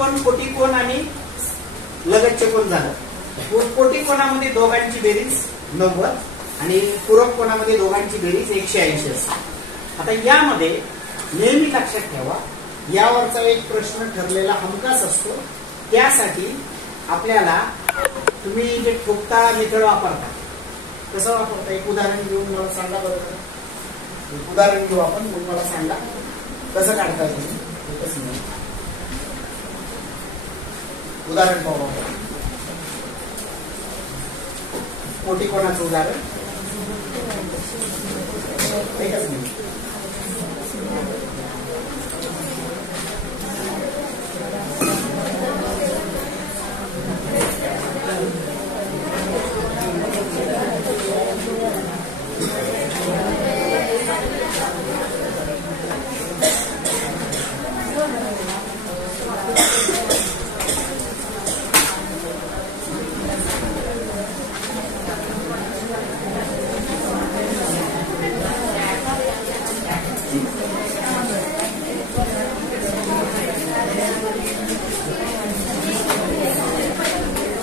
कोण, कोटी कोण आणि लगतचे कोण झालं. कोटी कोणामध्ये दोघांची बेरीज 90 आणि पूरक कोणामध्ये दोघांची बेरीज 180 असते. आता यामध्ये नेहमी लक्षात ठेवा, यावरचा एक प्रश्न ठरलेला हमखास असतो. त्यासाठी आपल्याला तुम्ही जे ठोकता मेथड वापरता कसं वापरता, एक उदाहरण घेऊन मला सांगा बरोबर. एक उदाहरण घेऊ आपण, मग मला सांगा कसं काढता तुम्ही. उदाहरण पाहू आपण. कोटी कोणाचं उदाहरण. एकच मिनिट.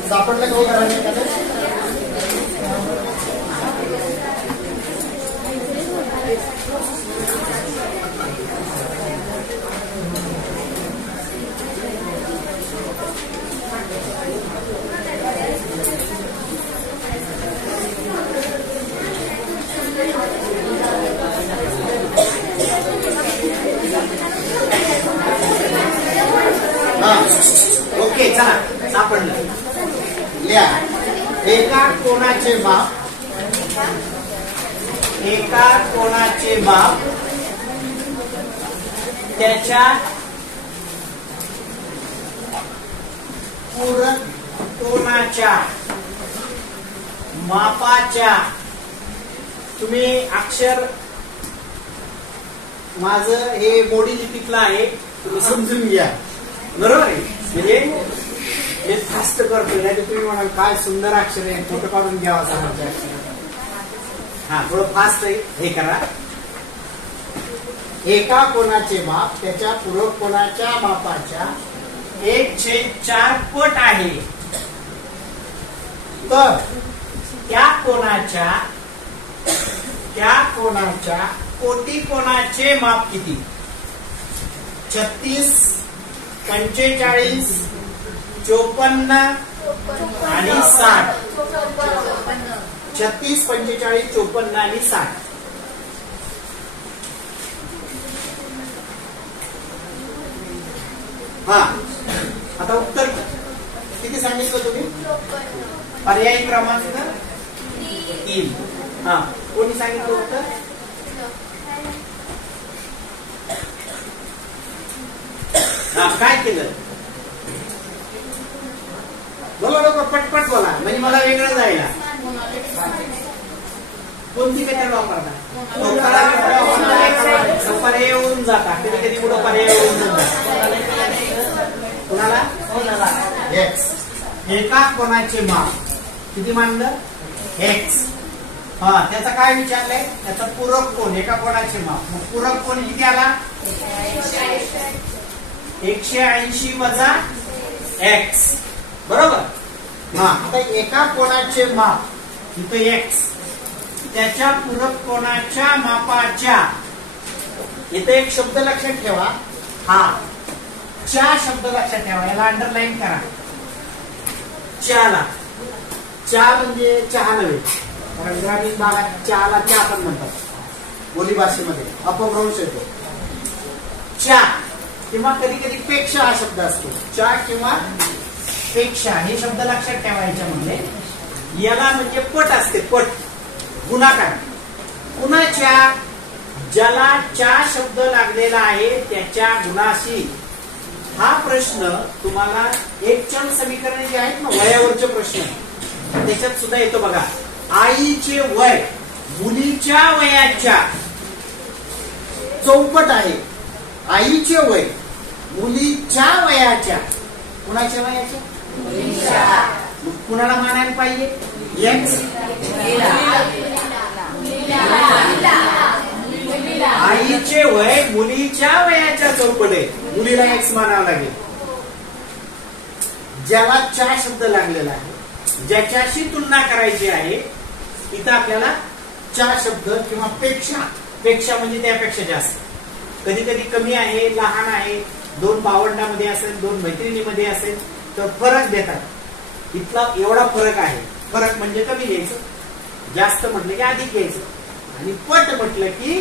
सापडलं का उदाहरण एखादं. ओके चला सापडलं. एका कोणाचे माप, एका कोणाचे माप त्याच्या पूरक कोणाच्या मापाच्या. तुम्ही अक्षर माझं हे मोडी लिपीतलं आहे, तुम्ही समजून घ्या बरोबर आहे. म्हणजे हे फास्ट करतो नाही तर तुम्ही म्हणाल काय सुंदर अक्षर आहे, फोटो काढून घ्यावा समोरचे अक्षर. हा थोडं फास्ट हे करा. एका कोणाचे माप त्याच्या पूरक कोणाच्या मापाच्या 1/4 पट आहे, तर त्या कोणाच्या कोटी कोणाचे माप किती. 36, 45, 54 आणि 60. 36, 45, 54 आणि 60. हा आता उत्तर किती सांगितलं तुम्ही. पर्यायी क्रमांक 3. हा कोणी सांगितलं उत्तर. हा काय केलं बोला लोक पटपट बोला, म्हणजे मला वेगळं जायला. कोणती मेथड वापरता. पर्याय होऊन जाता, कधी कधी पुढे पर्याय होऊन जातात. कोणाला एक्स. एका कोणाचे माप किती मानलं एक्स. हा त्याचा काय विचारलंय, त्याचा पूरक कोण. एका कोणाचे माप, मग पूरक कोण किती आला 180 वजा एक्स बरोबर. हा आता एका कोणाचे माप इथं एक्स त्याच्या पूरक कोणाच्या मापाच्या. इथे एक शब्द लक्षात ठेवा, हा च्या शब्द लक्षात ठेवा, याला अंडरलाईन करा. च्याला च्या म्हणजे चहा नव्हे, कारण ग्रामीण भागात चहाला च्या पण म्हणतात बोली भाषेमध्ये, अपभ्रंश येतो. च्या किंवा कधी कधी पेक्षा हा शब्द असतो. च्या किंवा पेक्षा हे शब्द लक्षात ठेवायचे. म्हणजे याला म्हणजे पट असते, पट गुणाकार. कुणाच्या, ज्याला च्या शब्द लागलेला आहे त्याच्या गुणाशी. हा प्रश्न तुम्हाला एक चल समीकरण जे आहेत ना वयावरचे प्रश्न, त्याच्यात सुद्धा येतो बघा. आईचे वय मुलीच्या वयाच्या चौपट आहे. आईचे वय मुलीच्या वयाच्या. कुणाच्या वयाच्या, कुणाला मानायला पाहिजे एक्स. आईचे वय मुलीच्या वयाच्या चौपट आहे, मुलीला एक्स मानावं लागेल. ज्याला चा शब्द लागलेला आहे, ज्याच्याशी तुलना करायची आहे, इथं आपल्याला चा शब्द किंवा पेक्षा म्हणजे त्यापेक्षा जास्त, कधी कधी कमी आहे, लहान आहे, दोन भावंडामध्ये असेल, दोन मैत्रिणीमध्ये असेल तर फरक देतात. इथला एवढा फरक आहे. फरक म्हणजे कमी घ्यायचं, जास्त म्हटलं की अधिक घ्यायचं. आणि पट म्हटलं की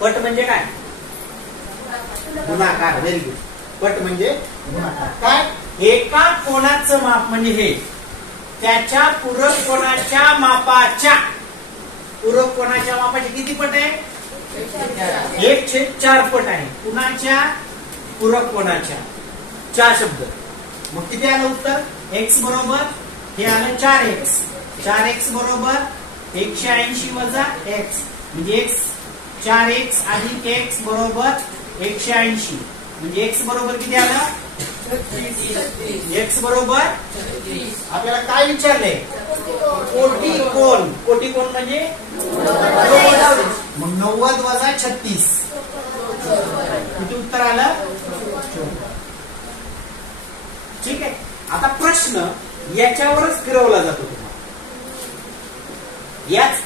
पट म्हणजे काय? गुणाकार. Very good. पट म्हणजे गुणाकार. काय? एका कोणाचं माप म्हणजे हे त्याच्या पूरक कोणाच्या मापाच्या, पूरक कोणाच्या मापाचे किती पट आहे? 1/4 पट आहे. कुणाच्या? पूरक कोणाच्या. चा शब्द. मग किती आलं उत्तर? x बरोबर हे आलं 4x. 4x बरोबर 180 वजा x म्हणजे 4x अधिक x बरोबर 180 म्हणजे x बरोबर किती आलं? x बरोबर आपल्याला काय विचारलंय? कोटी कोण. कोटी कोण म्हणजे मग 90 वजा 36 किती उत्तर आलं? ठीक आहे. आता प्रश्न याच्यावरच फिरवला जातो. तुम्हाला याच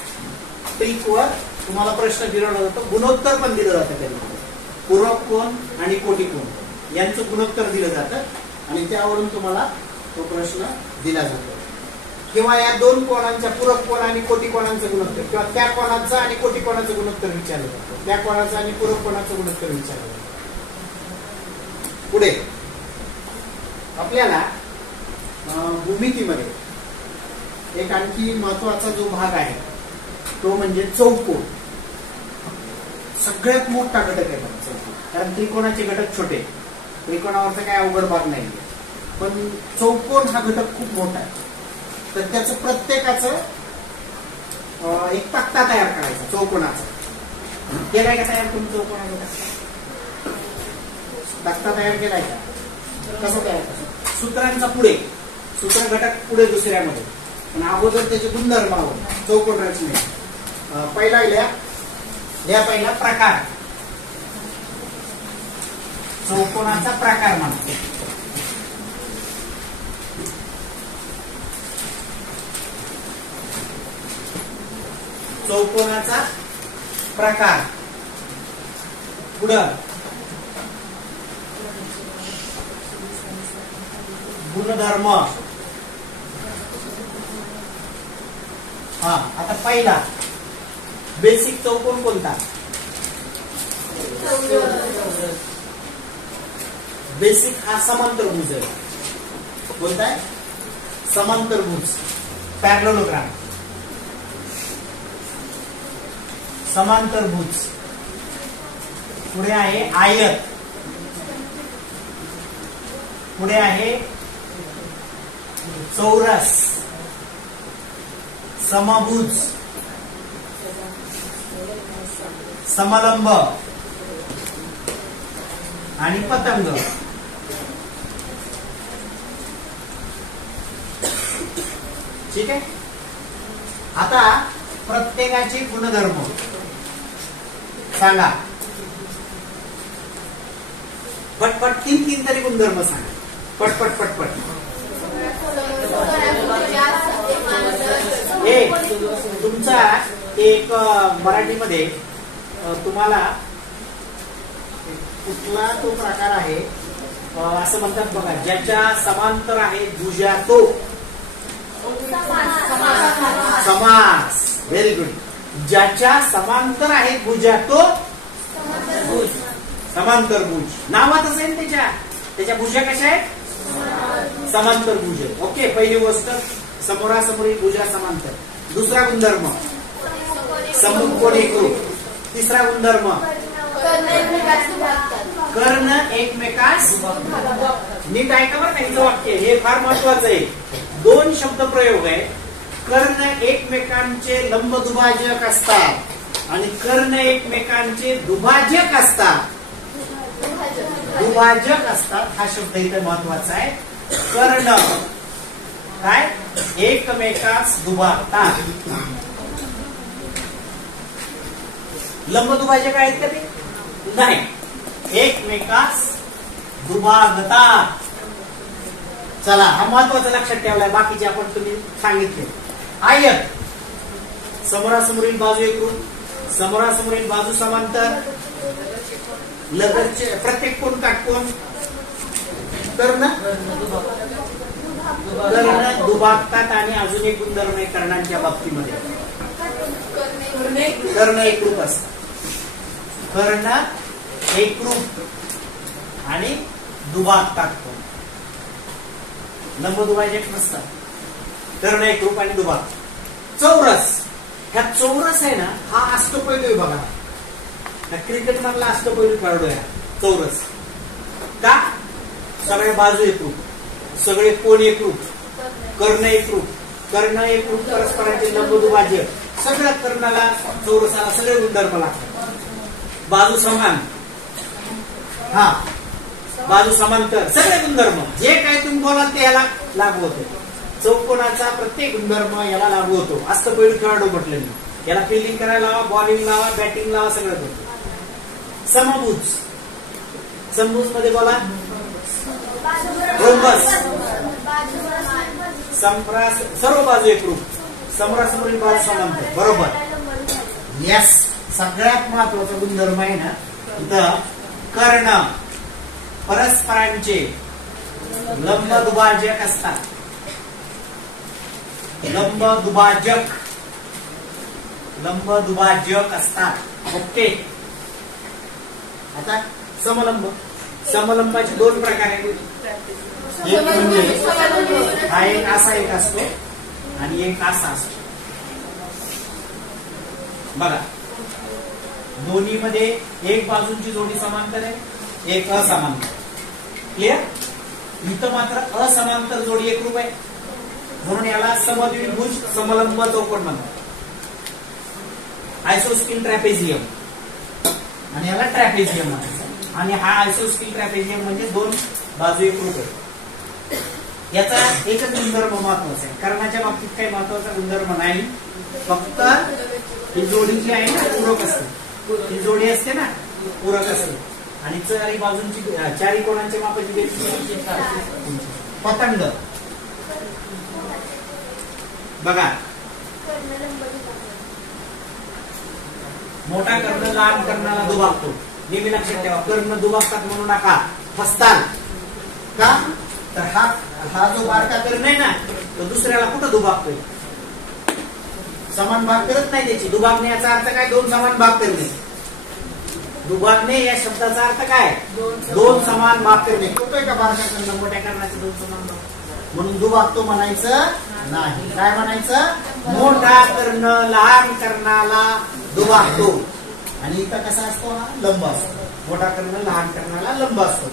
ट्रिकवर तुम्हाला प्रश्न फिरवला जातो. गुणोत्तर पण दिलं जातं त्याला. पूरक कोण आणि कोटी कोण यांचं गुणोत्तर दिलं जातं आणि त्यावरून तुम्हाला तो प्रश्न दिला जातो. किंवा या दोन कोणांच्या पूरक कोण आणि कोटी कोणांचं गुणोत्तर, किंवा त्या कोणाचं आणि कोटी कोणाचं गुणोत्तर विचारलं जातं. त्या कोणाचं आणि पूरक कोणाचं गुणोत्तर विचारलं जातं. पुढे आपल्याला भूमितीमध्ये एक आणखी महत्वाचा जो भाग आहे तो म्हणजे चौकोन. सगळ्यात मोठा घटक आहे चौकोन. कारण त्रिकोणाचे घटक छोटे, त्रिकोणावरचा काय अवघड भाग नाही, पण चौकोन हा घटक खूप मोठा आहे. तर त्याचं प्रत्येकाचं एक तक्ता तयार करायचा चौकोनाचा. केलाय का तयार तुम्ही चौकोनाचा तक्ता तयार केलाय का? कसं तयार करायचं? सूत्रांचा पुढे, सूत्र घटक पुढे दुसऱ्यामध्ये, पण अगोदर त्याचे गुणधर्म चौकोन रचने. पहिला पहिला प्रकार, चौकोनाचा प्रकार म्हणतो. चौकोनाचा प्रकार. पुढं गुणधर्म. आता पहिला बेसिक चौकोन कोणता? बेसिक हा समांतरभुज आहे. कोणता आहे? समांतरभुज. पॅरलोग्राम. समांतरभुज. पुढे आहे आयत. पुढे आहे चौरस, समभुज, समलंब आणि पतंग. ठीक आहे. आता प्रत्येकाचे गुणधर्म सांगा. पटपट तीन तरी गुणधर्म सांगा. पटपट. तुमचा एक मराठीमध्ये तुम्हाला कुठला तो प्रकार आहे असं म्हणतात बघा, ज्याच्या समांतर आहे भुजा तो समास. Very good. ज्याच्या समांतर आहे भुजा तो समांतरभुज. नावातच आहे त्याच्या भुजा कशा आहेत? समांतरभुज. ओके. पहिली गोष्ट समोरासमोरी भुजा समांतर. दुसरा गुणधर्म समकोण एकरूप. तिसरा गुणधर्म कर्ण एकमेकास. नीट ऐका बरं का, हिचं वाक्य हे फार महत्वाचं आहे. दोन शब्द प्रयोग आहे. कर्ण एकमेकांचे लंब दुभाजक असतात आणि कर्ण एकमेकांचे दुभाजक असतात. दुभाजक असतात हा शब्द इथे महत्वाचा आहे. कर्ण काय? एकमेकास दुभागतात. लंब दुभाजक आहेत का ते? नाही. एकमेकास दुभागतात. चला, हा महत्वाचा लक्षात ठेवलाय. बाकीचे आपण तुम्ही सांगितले. आयत, समोरासमोरील बाजू एकरूप, समोरासमोरील बाजू समांतर, लगतचे प्रत्येक कोण काटकोन, कर्ण दुभागतात. आणि अजून एक गुणधर्म आहे कर्णांच्या बाबतीमध्ये, कर्ण एकरूप असतात. कर्ण एकरूप आणि दुभागतात. लंबदुभाजक नसतात, कर्ण एकरूप आणि दुभाग. चौरस, ह्या चौरस आहे ना, हा अष्टपैलू आहे बघा. क्रिकेट मधला अष्टपैलू खेळाडू आहे चौरस. का? सगळे बाजू एकरूप, सगळे कोण एकरूप, कर्ण एकरूप, कर्ण एकरूप, परस्परांचे लंबदुभाजक. सगळ्या कर्णाला चौरसाला सगळे गुणधर्म लागतात. बाजू समान, हा बाजू समांतर, सगळे गुणधर्म जे काय तुम्ही बोलाल ते याला लागू होते. चौकोनाचा प्रत्येक गुणधर्म याला लागू होतो. अष्टपैलू खेळाडू म्हटलं मी. याला फिल्डिंग करायला लावा, बॉलिंग लावा, बॅटिंग लावा, सगळं होतं. समभुज, समभुज मध्ये बोला रोम्बस, सर्व बाजू एकरूप, समोरासमोरील बाजू समांतर. बरोबर. यस, सगळ्यात महत्वाचा गुणधर्म आहे ना इथं, कर्ण परस्परांचे लंबदुभाजक असतात. लंबदुभाजक असतात. ओके. आता समलंब, समलंबाचे दोन प्रकार आहेत. एक म्हणजे हा एक असा एक असतो आणि एक असा असतो. बघा, दोन्ही मध्ये एक बाजूंची जोडी समांतर आहे, एक असमांतर. क्लिअर? इथं मात्र असमांतर जोडी एकरूप आहे, म्हणून याला समद्विभुज समलंब चौकोन म्हणतात. आयसोस्किल ट्रॅपेझियम, आणि याला ट्रॅपेझियम म्हणतात. आणि हा आयसोस्किल ट्रॅपेझियम म्हणजे दोन बाजू एकरूप आहे. याचा एकच गुणधर्म महत्वाचा आहे. कर्णाच्या बाबतीत काही महत्वाचा गुणधर्म नाही, फक्त ही जोडी जी आहे ना पूरक असते. ही जोडी असते ना पूरक असते. आणि चारी बाजूंची, चारी कोणांच्या मापाची बेरीज पतंग. बघा, मोठा कर्ण लहान कर्णाला दुभागतो. नेहमी लक्षात ठेवा, कर्ण दुभागतात म्हणू नका, फसतात. का? तर हा जो बारका कर्ण आहे ना, तो दुसऱ्याला कुठं दुभागतोय? समान भाग करत नाही त्याची. दुभागणे याचा अर्थ काय? दोन समान भाग करणे. दुभागणे या शब्दाचा अर्थ काय? दोन समान भाग करणे. होतोय का बारका कर्ण मोठ्या कर्णाचे दोन समान भाग? म्हणून दुभागतो म्हणायचं नाही. काय म्हणायचं? मोठा कर्ण लहान कर्णाला दुभागतो. आणि इथं कसा असतो? हा लंब असतो. मोठा कर्ण लहान कर्णाला लंब असतो.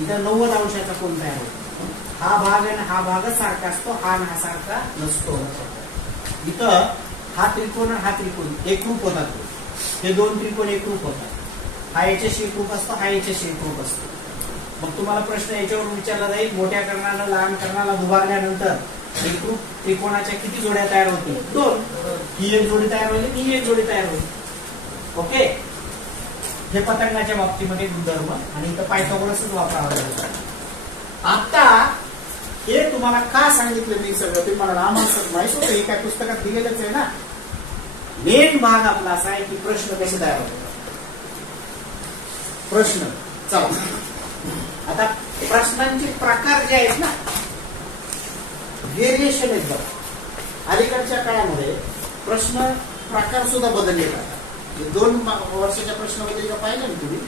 इथं 90 अंशाचा कोण तयार होतो. हा भाग आहे ना, हा भागच सारखा असतो, हा आणि हा सारखा नसतो. इथं हा त्रिकोण आणि हा त्रिकोण एकरूप होतात. हे दोन त्रिकोण एकरूप होतात. हा याच्याशी एकरूप असतो, हा याच्याशी एकरूप असतो. मग तुम्हाला प्रश्न याच्यावरून विचारला जाईल, मोठ्या कर्णाला लहान कर्णाला दुभागल्यानंतर एकरूप त्रिकोणाच्या किती जोड्या तयार होतील? दोन. ही एक जोडी तयार होईल, ही एक जोडी तयार होईल. ओके. हे पतंगाच्या बाबतीमध्ये गुणधर्म. आणि इथं पायथागोरसच वापरावा लागेल. आता हे तुम्हाला का सांगितलं मी सगळं? तुम्ही मला आम्हाला माहित होतं, हे काय पुस्तकात दिलेलंच आहे ना. मेन भाग आपला असा आहे की प्रश्न कसे तयार होतात. प्रश्न. चला, आता प्रश्नांचे प्रकार जे आहेत ना, व्हेरिएशन आहेत बघा. अलीकडच्या काळामध्ये प्रश्न प्रकार सुद्धा बदलले जातात. 2 वर्षाच्या प्रश्नपत्रिका पाहिल्या ना तुम्ही,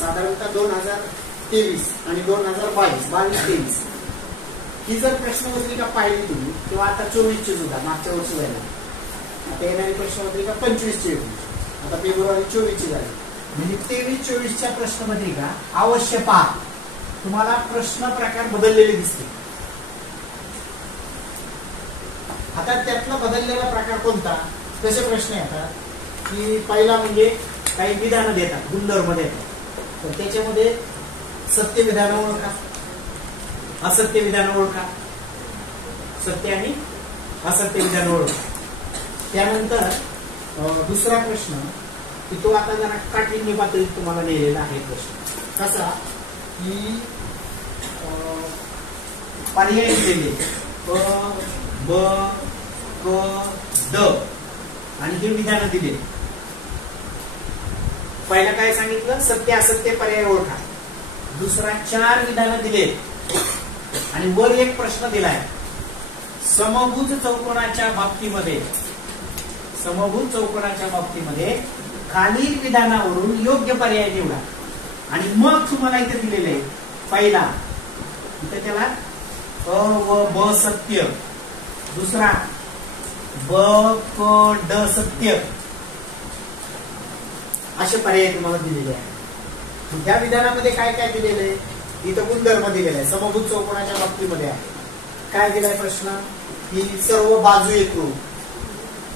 साधारणतः 2023 आणि 2022-23 ही जर प्रश्नपत्रिका पाहिली तुम्ही, किंवा आता 24ची सुद्धा मागच्या वर्षी झाली, आता येणारी प्रश्नपत्रिका 25ची येईल, आता फेब्रुवारी 24ची झाली. म्हणजे 23-24च्या प्रश्नपत्रिका अवश्य पहा. तुम्हाला प्रश्न प्रकार बदललेले दिसतील. आता त्यातला बदललेला प्रकार कोणता? कसे प्रश्न येतात की पहिला म्हणजे काही विधानं देतात, गुणधर्म देतात. तर त्याच्यामध्ये सत्य विधान ओळखा, असत्य विधान ओळखा, सत्य आणि असत्य विधान ओळखा. त्यानंतर दुसरा प्रश्न की तो आता जरा काठिण्य पातळीत तुम्हाला लिहिलेला आहे प्रश्न. कसा? की पर्याय दिलेले प ब क ड आणि हे विधान दिले. पहिला काय सांगितलं, सत्य असत्य पर्याय ओळखा. दुसरा 4 विधान दिले आणि वर एक प्रश्न दिलाय. समभुज चौकोनाच्या बाबतीमध्ये खालील विधानावरून योग्य पर्याय निवडा. आणि मग तुम्हाला इथे दिलेलं आहे पहिला इथे त्याला अ व ब सत्य, दुसरा ब क ड सत्य असे पर्याय तुम्हाला दिलेले आहे. त्या विधानामध्ये काय काय दिलेलं आहे, इथं गुणधर्म दिलेला आहे. समभुज चौकोनाच्या बाबतीमध्ये आहे. काय दिलाय प्रश्न की सर्व बाजू एकरूप.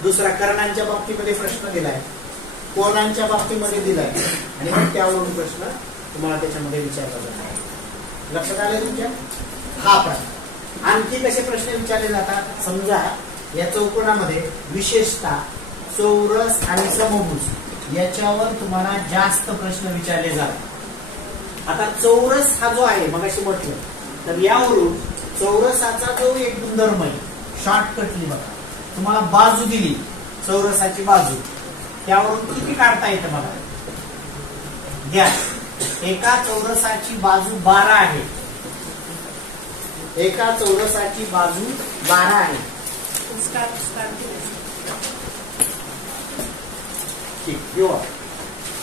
दुसरा कर्णांच्या बाबतीमध्ये प्रश्न दिलाय, कोणांच्या बाबतीमध्ये दिलाय आणि मग त्यावरून प्रश्न तुम्हाला त्याच्यामध्ये विचारला जातो. लक्षात आले तुमच्या? हा प्रश्न. आणखी कसे प्रश्न विचारले जातात, समजा या चौकोनामध्ये विशेषतः चौरस आणि समभुज याच्यावर तुम्हाला जास्त प्रश्न विचारले जातात. आता चौरस हा जो आहे मगाशी म्हटलं, तर यावरून चौरसाचा जो एक गुणधर्म आहे, शॉर्टकटली बघा, तुम्हाला बाजू दिली चौरसाची बाजू, त्यावरून किती काढता येतं बघा. घ्या, एका चौरसाची बाजू 12 आहे. एका चौरसाची बाजू 12 आहे.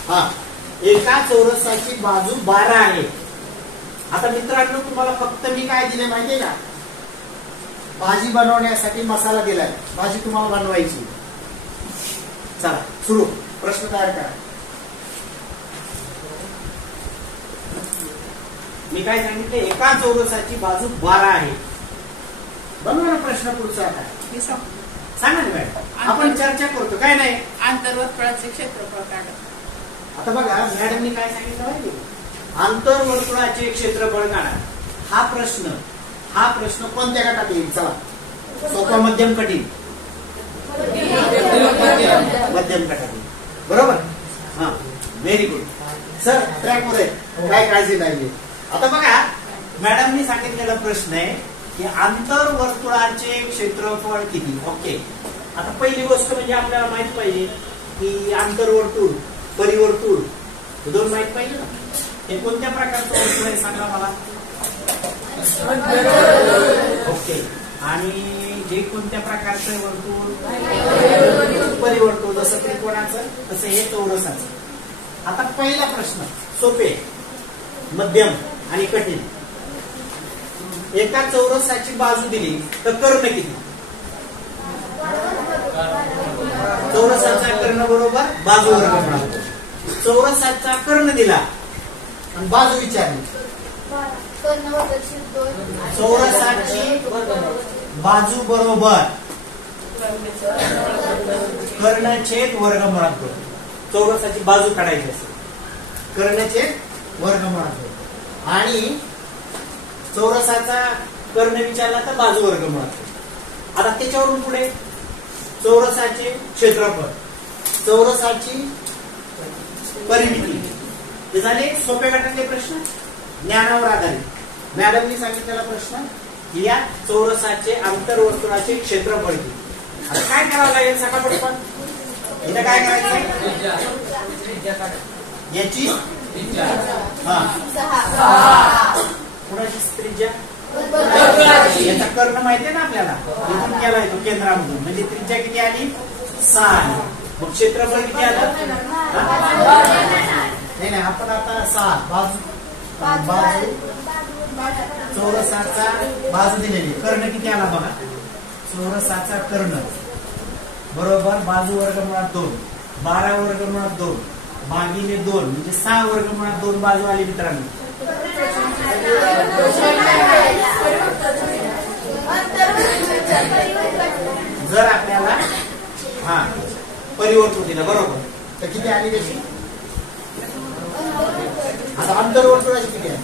हा, एका चौरसाची बाजू 12 आहे. आता मित्रांनो तुम्हाला फक्त मी काय दिले माहितीये का, भाजी बनवण्यासाठी मसाला दिलाय. भाजी तुम्हाला बनवायची. चला सुरू, प्रश्न तयार करा. मी काय सांगितले, एका चौरसाची बाजू 12 आहे. बनवा ना प्रश्न पुढचा. काय सांगा ना मॅडम, आपण चर्चा करतो. काय नाही, आंतरवर्तुळाचे क्षेत्रफळ काढा. आता बघा मॅडमनी काय सांगितलं माहिती, आंतरवर्तुळाचे क्षेत्रफळ काढा. हा प्रश्न कोणत्या गटात येईल? चला, सोपा मध्यम कठीण. मध्यम गटात येईल. बरोबर. हा, व्हेरी गुड सर, ट्रॅक मध्ये काय काळजी नाही. आता बघा मॅडमनी सांगितलेला प्रश्न आहे की आंतरवर्तुळाचे क्षेत्रफळ किती. ओके, आता पहिली गोष्ट म्हणजे आपल्याला माहित पाहिजे की आंतरवर्तुळ, परिवर्तुळ हे दोन माहित पाहिजे ना. हे कोणत्या प्रकारचं वर्तुळ आहे सांगा मला. ओके, आणि जे कोणत्या प्रकारचं वर्तुळ, परिवर्तुळ. जसं त्रिकोणाचं तसं हे चौरसाचं. आता पहिला प्रश्न सोपे, मध्यम आणि कठीण. एका चौरसाची बाजू दिली तर कर्ण किती? चौरसाचा कर्ण बरोबर बाजू वर्ग मिळाला. चौरसाचा कर्ण दिला आणि बाजू विचारली. चौरसाची बाजू बरोबर कर्णछेद वर्गमुळात 2. चौरसाची बाजू काढायची असेल, कर्णछेद वर्गमुळात 2. आणि चौरसाचा कर्ण विचारला तर बाजू वर्गमुळात 2. आता त्याच्यावरून पुढे चौरसाचे क्षेत्रफळ, चौरसाची परिमिती. हे झाले सोप्या गटातले प्रश्न, ज्ञानावर आधारित. मॅडमनी सांगितलेला प्रश्न की या चौरसाचे आंतरवर्तुळाचे क्षेत्रफळ किती. आता काय करावं लागेल सांगा पटकन. इथं काय करायचं, याची कुणाची त्रिज्या, याचा कर्ण माहितीये ना आपल्याला, इथून केला येतो केंद्रामधून, म्हणजे त्रिज्या किती आली 6. मग क्षेत्रफळ किती आलं? नाही, आपण आता 6 बाजू चौरसाचा बाजू दिलेली, कर्ण किती आला बघा. चौरसाचा कर्ण बरोबर बाजू वर्गमुळात 2, 12 वर्गमुळात 2 भागिले 2 म्हणजे 6 वर्गमुळात 2 बाजू आली मित्रांनो. जर आपल्याला परिवर्तन दिलं बरोबर तर किती आली त्याची. आता आंतरवर्तुळाची किती आहे?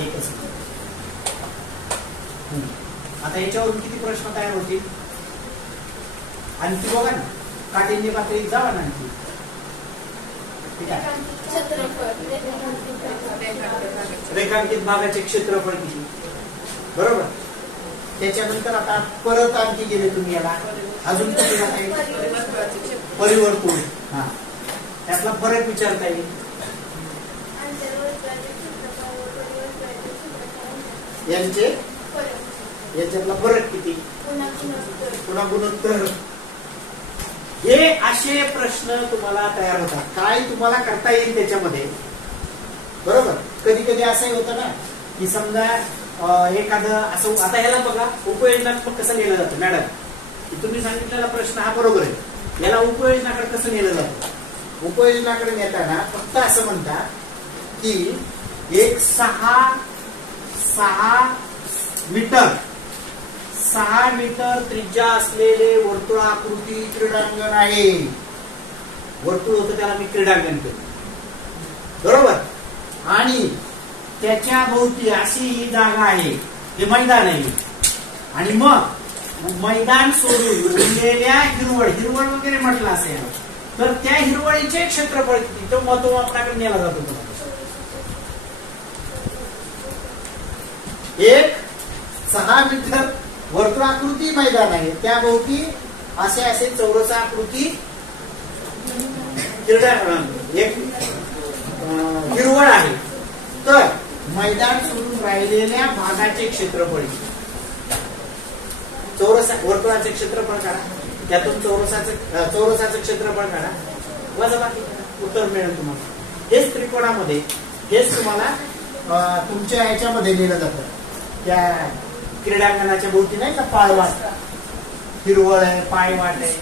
1. आता याच्यावरून किती प्रश्न तयार होतील आणखी बघा ना, काठिण्य पातळीत जावा ना आणखी. ठीक आहे, रेखांकित भागाचे क्षेत्रफळ किती, बरोबर. त्याच्यानंतर आता परत आणखी गेले तुम्ही याला, अजून किती जाता येईल, परिवर्तुळ. हा, त्यातला फरक विचारता येईल. याच्यातला फरक किती, पुन्हा गुणोत्तर. हे असे प्रश्न तुम्हाला तयार होतात. काय तुम्हाला करता येईल त्याच्यामध्ये, बरोबर. कधी कधी असंही होतं ना की समजा एखादं असं, आता ह्याला बघा उपयोजनात्मक कसं लिहिलं जातं मॅडम, की तुम्ही सांगितलेला प्रश्न हा बरोबर आहे, याला उपयोजनाकडे कसं लिहिलं जातं. उपयोजनाकडे नेताना फक्त असं म्हणतात की एक 6 मीटर त्रिज्या असलेले वर्तुळाकृती क्रीडांगण आहे. वर्तुळ होतं त्याला मी क्रीडांगण केलं, बरोबर. आणि त्याच्या भोवती अशी ही जागा आहे, हे मैदान आहे. आणि मग मैदान सोडून उरलेल्या हिरवळ वगैरे म्हटलं असेल तर त्या हिरवळीचे क्षेत्रफळ किती, तो महत्त्वाकडे नेला जातो. एक 6 मीटर वर्तुळाकृती मैदान आहे, त्या भोवती असे चौरसाकृती एक हिरवळ आहे. तर मैदान सोडून राहिलेल्या भागाचे क्षेत्रफळ, वर्तुळाचे क्षेत्रफळ काढा, त्यातून चौरसाचं क्षेत्रफळ काढा, वजाबाकी उत्तर मिळेल तुम्हाला. हेच त्रिकोणामध्ये, हेच तुम्हाला तुमच्या ह्याच्यामध्ये लिहिलं जातं. त्या क्रीडांगणाच्या भोवती नाही का पाळवाट, हिरवळ आहे, पायवाट आहे,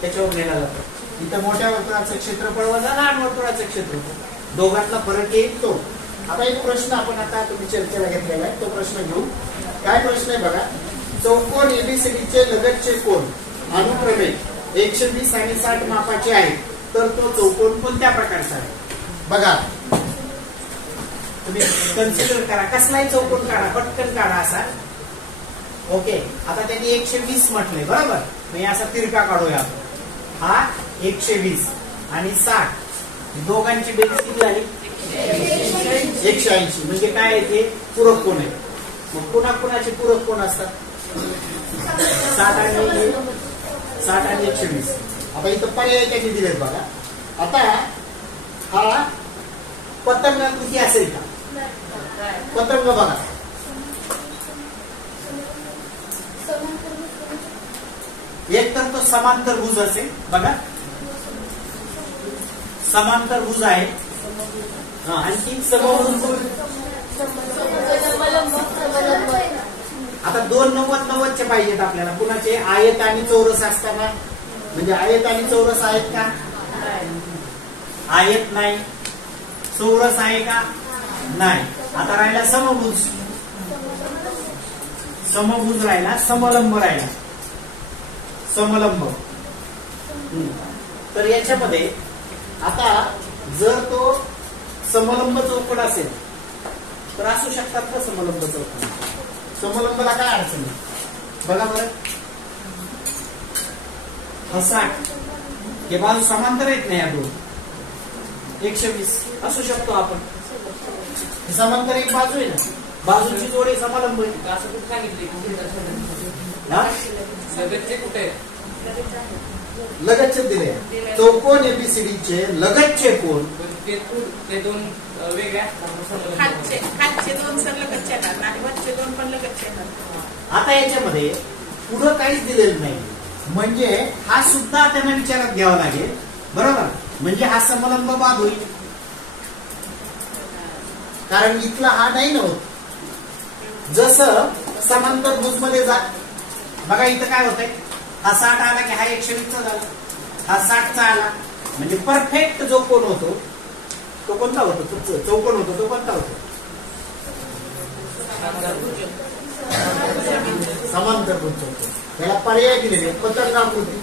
त्याच्यावर लिहिलं जातं. इथं मोठ्या वर्तुळाचं क्षेत्रफळ वजा लहान वर्तुळाचं क्षेत्रफळ, दोघांतला फरक येईल तो. आता एक प्रश्न आपण आता तुम्ही चर्चेला घेतलेला आहे, तो प्रश्न घेऊ. काय प्रश्न आहे बघा. चौकोन एबीसीडीचे लगतचे कोन अनुक्रमे 120 आणि 60 मापाचे आहेत, तर तो चौकोन कोणत्या प्रकारचा आहे. बघा तुम्ही कन्सिडर करा, कसलाही चौकोन काढा, पटकन काढा असा. ओके, आता त्यांनी 120 म्हटले, बरोबर. मी असा तिरका काढूया आपण. हा 120 आणि 60 दोघांची बेरीज किती झाली, 180. म्हणजे काय आहे ते पूरक कोण आहे. मग कुणाचे पूरक कोण असतात, 60 आणि 120. आता इथं पर्याय त्यांनी दिलेत बघा. आता हा पतंगाकृती असेल का, पतंग बघा, एक तर तो समांतर भुज असेल बघा, समांतर भुज आहे. आणखी समभुज. आता 2 90-90 पाहिजेत आपल्याला. कुणाचे आयत आणि चौरस असताना, म्हणजे आयत आणि चौरस आहेत का, आयत नाही. चौरस आहे का, नाही. आता राहिला समभुज, समभुज राहिला, समलंब राहिला, समलंब. तर याच्यामध्ये आता जर तो समलंब चौकोन असेल तर असू शकतात का समलंब चौकोन. समलंबला काय अडचण नाही बघा बरं. 60 हे बाजू समांतर येत नाही, या दोन 120 असू शकतो आपण. समांतर एक बाजू आहे ना, बाजूची जोडी समलंब आहे. असं कुठे सांगितले, लगतचे कुठे, लगतचे दिले. चौकोन एबीसीडीचे लगतचे कोण, ते दोन वेगळ्या, खालचे 2 सर लगतचे येतात आणि वरचे 2 पण लगतचे येतात. आता याच्यामध्ये पुढं काहीच दिलेलं नाही, म्हणजे हा सुद्धा त्यांना विचारात घ्यावा लागेल, बरोबर. म्हणजे हा समलंब बाद होईल, कारण इथला हा नाही नव्हत. जसं समांतर भुज मध्ये जा बघा, इथं काय होतंय, हा 60 आला की हा 120चा झाला, हा 60चा आला. म्हणजे परफेक्ट जो कोण होतो तो कोणता होतो, चौकोन होतो तो कोणता होतो, समांतर भुज चौकोन. त्याला पर्याय दिलेले पतंगाकृती,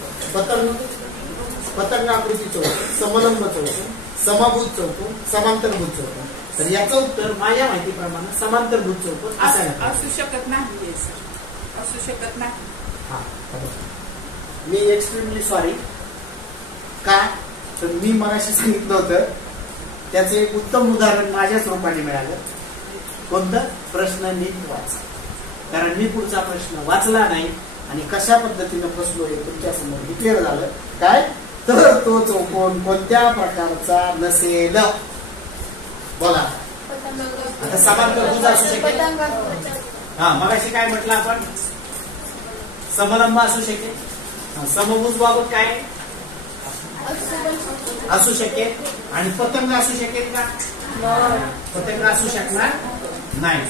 पतंगाकृती चौकोन, समलंब चौकोन, समभुज चौकोन, समांतर भुज चौकोन. तर याचं उत्तर माझ्या माहितीप्रमाणे समांतर भुज चौकोन असायला असू शकत नाही, असू शकत नाही. हा, मी एक्स्ट्रीमली सॉरी. का तर मी मगाशी सांगितलं होतं, त्याचं एक उत्तम उदाहरण माझ्याच रूपाने मिळालं. कोणतं प्रश्न नीट वाचा, कारण मी पुढचा प्रश्न वाचला नाही आणि कशा पद्धतीनं फसलो हे तुमच्या समोर क्लिअर झालं काय. तर तो चौकोन कोणत्या प्रकारचा नसेल. बोला आता. समांतर भुज असू शकेल. हा मगाशी काय म्हटलं आपण, समलंब असू शकेल. समभुज बाबत काय असू शकेल. आणि पतंग असू शकेल का. पतंग असू शकणार नाही.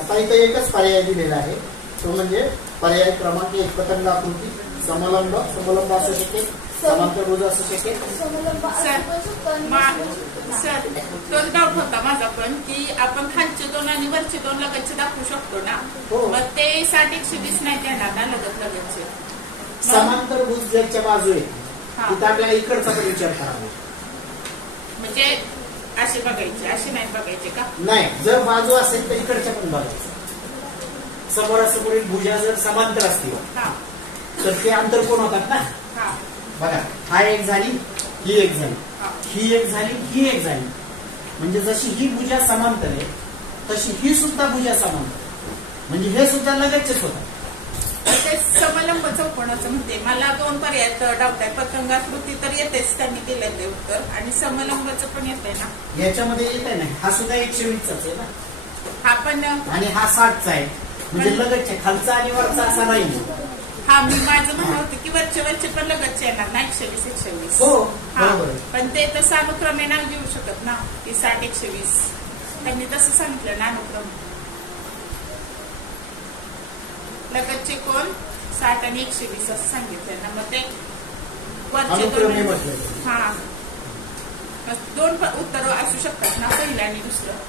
आता इथं एकच पर्याय दिलेला आहे, तो म्हणजे पर्याय क्रमांक 1 पतंगाकृती. समलंब असू शकेल, समांतर भुज असू शकेल. सर तोच डाऊट होता माझा पण, की आपण खालचे 2 आणि वरचे 2 लगतचे दाखवू शकतो ना. मग ते 60-120 नाही येणार ना लगतचे. समांतर भुज ज्याच्या बाजू आहे तिथं आपल्याला इकडचा पण विचार करावा. म्हणजे असे बघायचे, असे नाही बघायचे का. नाही, जर बाजू असेल तर इकडच्या पण बघायचं. समोरासमोरील भुजा जर समांतर असतील तर ते अंतर कोण होतात ना. बघा, हा एक झाली, ही एक झाली, ही एक झाली, ही एक झाली. म्हणजे जशी ही भुजा समांतर आहे तशी ही सुद्धा भुजा समांतर, म्हणजे हे सुद्धा लगतचेच होतात. ते समलंब चौकोनाचं म्हणते. मला 2 पर्यायात डाऊट आहे. पतंगाकृती तर येतेच त्यांनी दिलंय ते उत्तर, आणि समलंबचं पण येतंय ना. याच्यामध्ये येत आहे ना, हा सुद्धा 120चा आहे ना. हा पण आणि हा 60चा आहे, म्हणजे लगतचे खालचा आणि वरचा असा नाही. हा मी माझं म्हणणं होतं की वरचे पण लगतचे येणार ना 120-120. हो बरोबर. पण ते तसं अनुक्रमे नाही घेऊ शकत ना की 60-120. त्यांनी तसं सांगितलं ना अनुक्रम. लगतचे कोण 60 आणि 120 असं सांगितलं ना. मग ते वरचे 2 हा 2 उत्तर असू शकतात ना, पहिलं आणि दुसरं.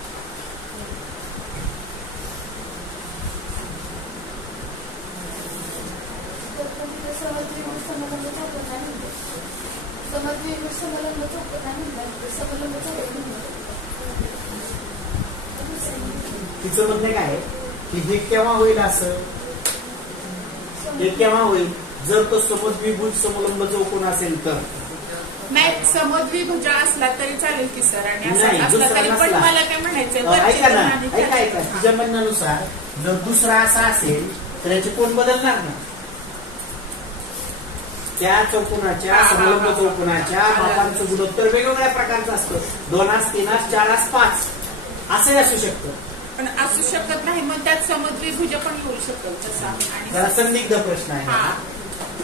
तिचं म्हणणं काय आहे की हे केव्हा होईल, असं हे केव्हा होईल जर तो समद्विभुज समलंब चौकोन असेल तर. नाही, समद्विभुजा असला तरी चालेल की सर, आणि नाही, असला तरी पण मला काय म्हणायचं. ऐका तुझ्या म्हणण्यानुसार जर दुसरा असा असेल तर याचे कोण बदलणार ना. त्या चौकोनाच्या समलंब चौकोनाच्या मापांचं गुणोत्तर वेगवेगळ्या प्रकारचं असतं. 2 3 4 5 असे असू शकतं. पण असू शकत नाही, मग त्यात समद्विभुज पण येऊ शकत तसा. जरा संदिग्ध प्रश्न आहे,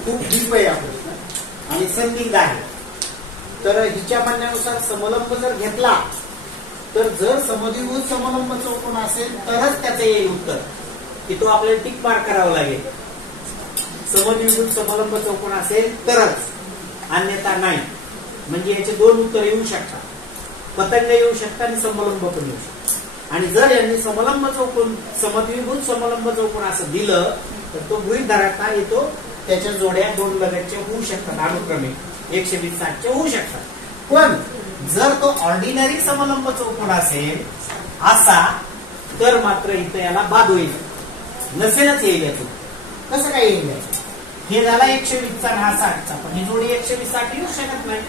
खूप डीप आहे हा प्रश्न आणि संदिग्ध आहे. तर हिच्या म्हणण्यानुसार समलंब जर घेतला तर जर समद्विभुज समलंब चौकोन असेल तरच त्याचं येईल उत्तर, की तो आपल्याला टिक मार्क करावा लागेल. समद्विभुज समलंब चौकोन असेल तरच, अन्यथा नाही. म्हणजे याचे 2 उत्तर येऊ शकतात. पतंग येऊ शकतात आणि समलंब पण येऊ शकतात. आणि जर यांनी समलंब चौकोन समद्विभुज समलंब चौकोन असं दिलं तर तो गृहीत धरता येतो. त्याच्या जोड्या 2 लगतच्या होऊ शकतात, अनुक्रमे 120-60च्या होऊ शकतात. पण जर तो ऑर्डिनरी समलंब चौकोन असेल असा तर मात्र इथं याला बाद होईल, नसेलच येईल. याचं कसं काय येईल? हे झाला 120चा आणि हा 60चा, पण ही जोडी 120-60 येऊ शकत नाही,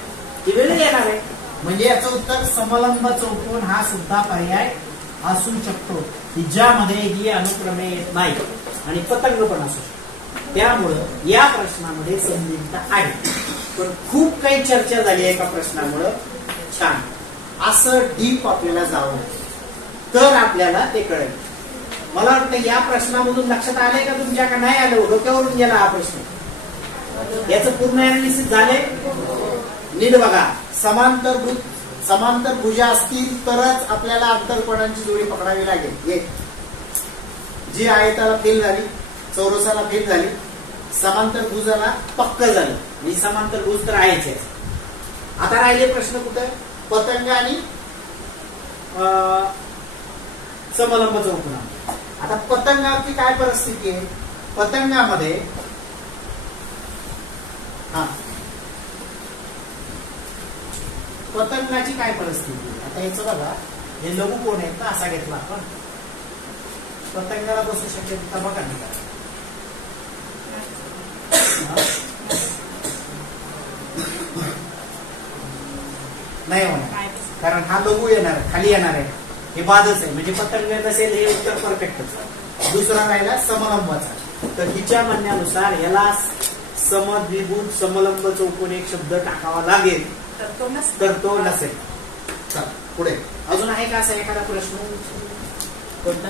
ती वेळ येणार आहे. म्हणजे याचं उत्तर समलंब चौकोन हा सुद्धा पर्याय असू शकतो, की ज्यामध्ये ही अनुक्रमे येत नाही आणि पतंग पण असू शकतो. त्यामुळं या प्रश्नामध्ये संदिग्धता आहे. पण खूप काही चर्चा झाली एका प्रश्नामुळं. छान, असं डीप आपल्याला जावं तर आपल्याला ते कळेल. मला वाटतं या प्रश्नामधून लक्षात आलंय का तुमच्या, का नाही आलं? डोक्यावरून गेला हा प्रश्न. याचं पूर्ण अनालिसिस झाले. नीट बघा, समांतर भुजा असतील तरच आपल्याला आंतरकोनांची जोडी पकडावी लागेल. एक जी आयताला फेल झाली, चौरसाला फेल झाली, समांतर भुजाला पक्क झालं. ही समांतर भुज तर आहेच. आता राहिले प्रश्न कुठे? पतंग आणि समलंब चौकोना. आता पतंगाची काय परिस्थिती आहे? पतंगामध्ये पतंगाची काय परिस्थिती? आता याचं बघा, हे लघु कोण आहेत ना, असा घेतला आपण. पतंगाला बसू शकेल का? बघा नाही होणार, कारण हा लघु येणार, खाली येणार आहे. हे बादच आहे, म्हणजे पतंग असेल हे उत्तर परफेक्टच. दुसरा राहिला समलंबाचा. तर हिच्या म्हणण्यानुसार याला समद्विभुज समलंब चौकोन एक शब्द टाकावा लागेल, तर तो नसेल. चला पुढे अजून आहे का असा एखादा प्रश्न? कोणता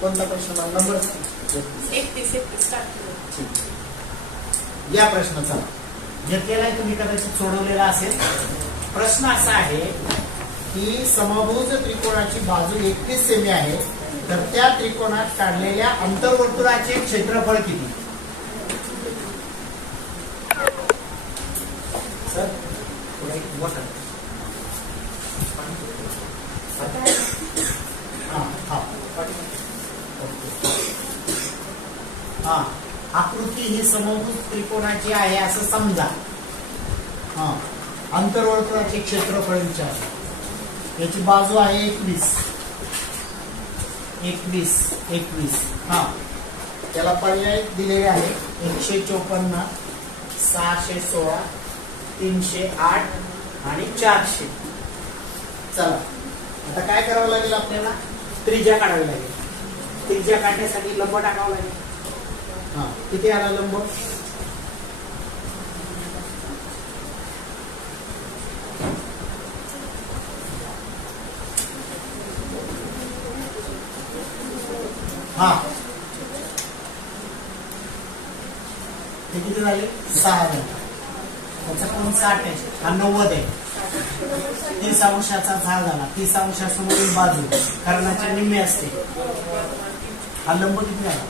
कोणता प्रश्न? नंबर 31. या प्रश्नाचा घेतलेला तुम्ही कदाचित सोडवलेला असेल. प्रश्न असा आहे की समभुज त्रिकोणाची बाजू 31 सेमी आहे, तर त्या त्रिकोणात काढलेल्या अंतर्वर्तुळाचे क्षेत्रफळ किती? सर आकृती ही समभुज त्रिकोणाची आहे असं समजा. अंतर्वर्तुळाचे क्षेत्रफळ विचार. याची बाजू आहे 21. त्याला पर्याय दिलेले आहे 154, 616, 308 आणि 400. चला आता काय करावं लागेल आपल्याला? त्रिज्या काढावी लागेल. त्रिज्या काढण्यासाठी लंब टाकावं लागेल. किती आला लंब? ते किती झाले? 6 झाले. त्याचा कोण 60 आहे, हा 90 आहे. 30 अंशाचा झाड झाला. 30 अंशासमोरील बाजू कर्णाच्या निम्मे असते. हा लंब किती झाला?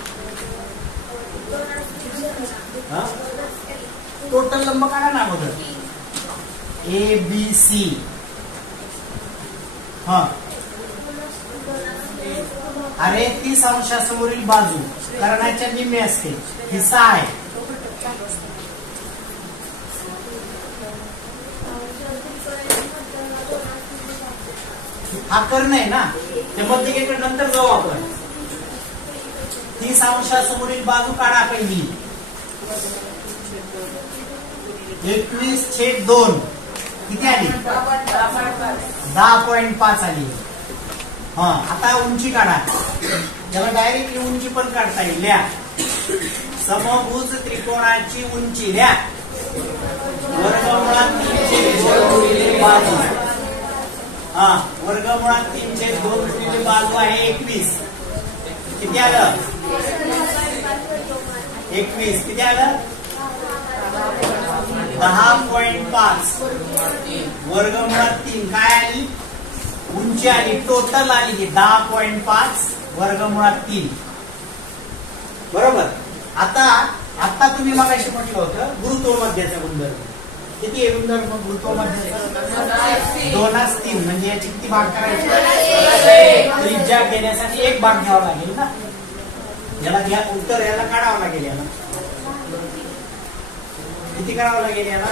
टोटल लंब काढा ना अगोदर. ABC. अरे 30 अंशासमोरील बाजू कर्णाच्या निम्मे असते. ही 6 आहे. हा कर्ण आहे ना, त्या मध्यकेकडे नंतर जाऊ आपण. 30 अंशासमोरील बाजू काढा पहिली. 21/2 किती आली? 10.5 आली. आता उंची काढा. त्याला डायरेक्टली उंची पण काढता येईल. लिहा समभुज त्रिकोणाची उंची. लिहा वर्गमुळात 3/2 बाजू. वर्गमुळात 3/2 गुणिले बाजू आहे 21. किती आलं? 21 किती आलं? 10.5 वर्गमुळात 3 काय आली? उंची आली. टोटल आली की 10.5 वर्गमुळात 3. बरोबर. आता तुम्ही मगाशी म्हटलं होतं गुरुत्वमध्याचा गुणधर्म. किती आहे गुणधर्म गुरुत्वमध्याचा? 2/3. म्हणजे याची किती भाग करायचे? त्रिज्या घेण्यासाठी 1 भाग घ्यावा लागेल ना. याला घ्या उत्तर याला काढावं लागेल. याला किती करावं लागेल? याला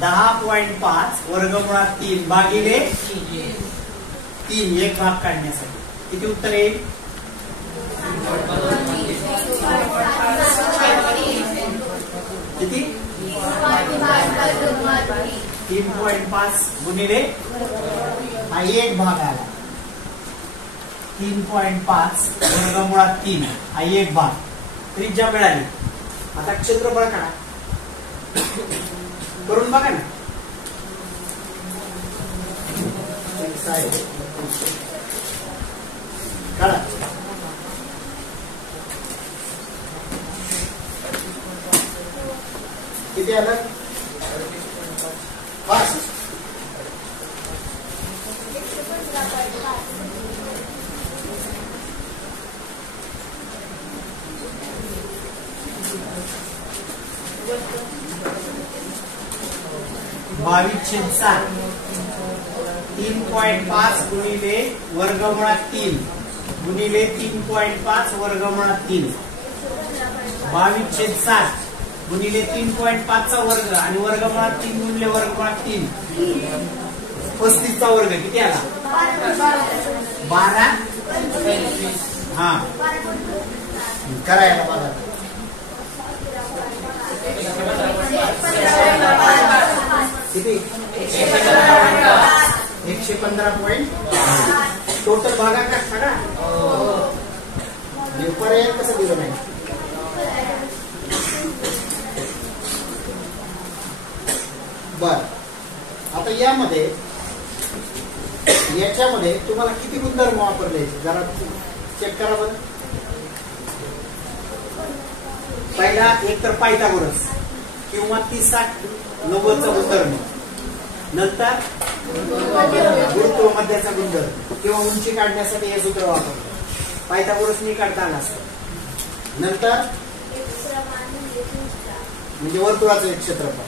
10.5 वर्गमुळात 3 भागिले 3 1 भाग काढण्यासाठी किती उत्तर येईल? किती? 3.5 गुणिले हा 1 भाग आला. 3.5 वर्गमुळात 3 हा 1 भाग. त्रिज्या मिळाली. आता क्षेत्रफळ काढा. करून बघा ना. काढा. किती आलं? 5. बावीसशे 7 3.5 गुणिले वर्गमुळात 3 गुणिले 3.5 वर्गमुळात 3 22/7 गुणिले 3.5 चा वर्ग आणि वर्गमुळात 3 गुणिले वर्गमुळात 3 35 चा वर्ग किती आला? 12. हा करायला बघा. किती? 15.8 टोटल भागाकार सगळा पर्याय कसं दिलं नाही. बर आता याच्यामध्ये तुम्हाला किती गुणधर्म वापरले जरा चेक करा बरं. पहिला एक तर पायथागोरस किंवा 30-60-90चा गुणधर्म, नंतर गुरुत्व मध्याचा गुणधर्म किंवा उंची काढण्यासाठी हे सूत्र वापरलं. पायथागोरसनी काढता आला असतं. नंतर म्हणजे वर्तुळाचं एक क्षेत्रफळ,